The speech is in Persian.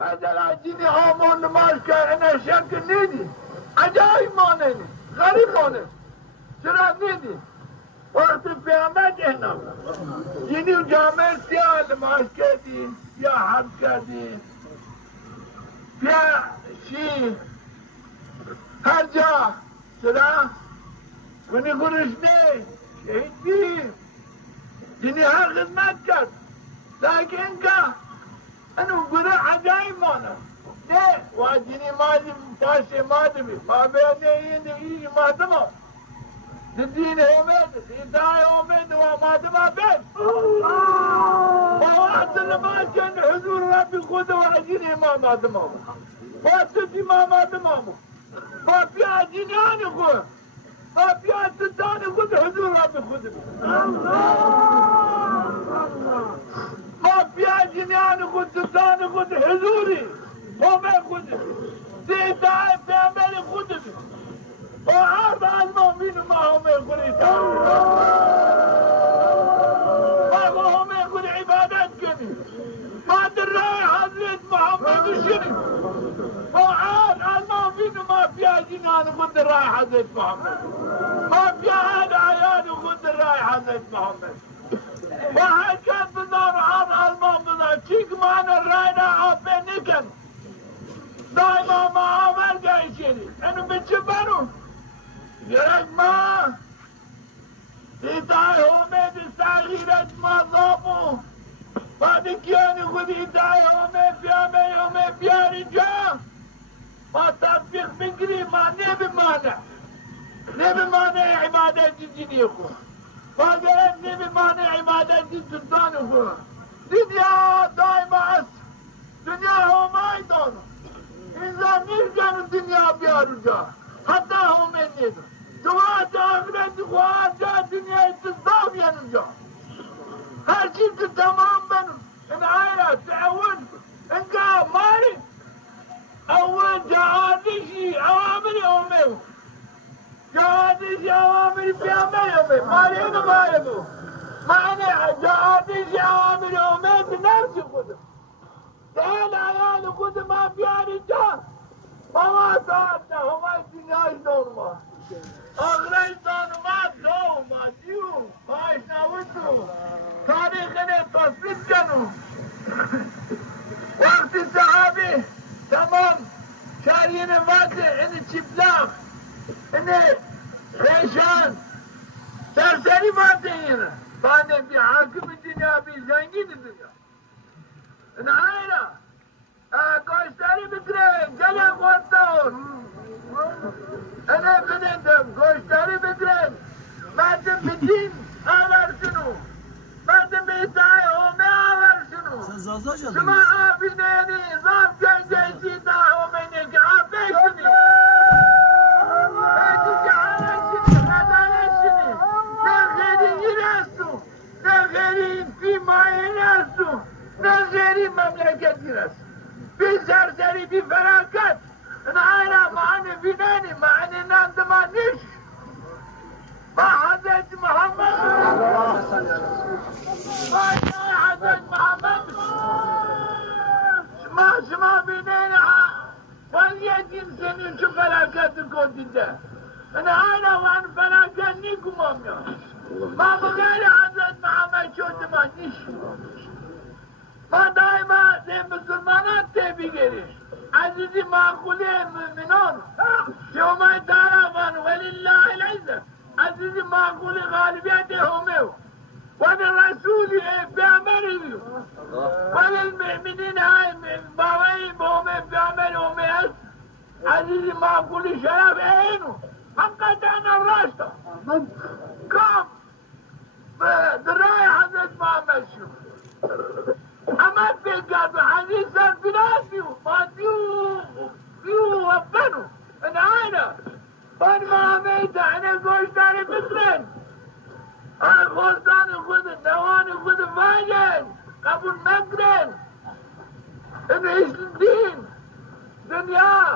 بدل عجینی آمون نماز کردن شک نیدی عجایب مانه نی غریب مانه چرا نیدی وقتی پیامبر جهنم یعنی جامعه سیاه نماز کردی یا حد کردی یا شی هر جا چرا کنی گرشنه شهید بی یعنی هر خدمت کرد لیکن که انو گره عجایب مانه نه واجینی مادی پاشه مادی بی ما بینه این مادم ها دین اومد ادعای اومد و مادم ها بین وقت نماز کن حضور ربی خود واجینی ما مادم ها واسطی ما مادم ها ما بیا جینیانی خود ما بیا ستانی خود حضور ربی خود بی ما بیا جینیانی خود ستانی خود حضوری همه خود دیدای پیامبر خود بی و عرض المؤمن ما همه خودی ما همه خود عبادت کنی ما در راه حضرت محمد شنی و عرض المؤمن ما بیا جینیان خود در راه حضرت محمد ما بیا عیان خود در راه حضرت محمد و حرکت بدار عرض المؤمن چیک معنی راینا آفه نکن دائما ما آور گئی شدی اینو بچه برو یک ما ایتای همه دستاغیرت ما زابو بعد کیانی خود ایتای همه پیامه همه بیاری جا ما تطبیق بگیری ما نبمانه عبادت جنی خود ما گرد نبمانه عبادت سلطان خود دنیا دائما است دنیا همه دانو انسان نیرگن دنیا بیارو جا حتی همه نیدو دوات آخرت خواه جا دنیا تصدام ینو جا هر چیز تمام بنو ان آیرا تعود انگا ماری اول جهادشی عوامل همه جهادشی عوامل پیامه همه ماری اینو بایدو معنی جهادشی عوامل همه بنفس خودم دهل عیال خود ما بیاری جا ما داد نه همه دنیای دون ما آخرای دون ما دو ما دیو باش نوشتو تاریخ نه تصدیق کنو وقتی صحابی تمام شهرین وقت این چیپلاق این خیشان سرسری وقت اینه بانه بی حاکم دنیا بی زنگی دنیا نهاینا گوشتاری بگیره جلم خورتون اینه بدندم گوشتاری بگیره مردم بدین آور شنو مردم بیتای همه آور شنو شما آبی نینی زاب جنگیسی تا همه نگه آب بیشنی بیشی جهانه شنی ندانه شنی نه خیلی این هستو نه خیلی این فیمایی هستو نه غیری مملکتی رست بی سرسری بی فراکت نهاینا معنی بینانی معنی نندمانیش با حضرت محمد با حضرت محمد شما بینانی ولی جنسینی چو فراکت کندیده نهاینا وان فراکت نیکم آمیان ما بغیر حضرت محمد شدمانیش ما دائما زي مسلمانات تبيجري عزيزي معقولي مؤمنون يوم يتعرفون ولله العزة عزيزي معقولي غالبيات همه وللرسول بأمره وللمؤمنين هاي باوي بهم بأمره هم عزيزي معقولي شرف عينه حقا أنا الراشدة كم دراي حضرت محمد شو اما بگرد و حدیثا بناسیو بیو و بنو انعانا بان ما همه تحنه گوشتاری بکرن خورتان خود نوان خود واجن قبول نکرن این اسم دین دنیا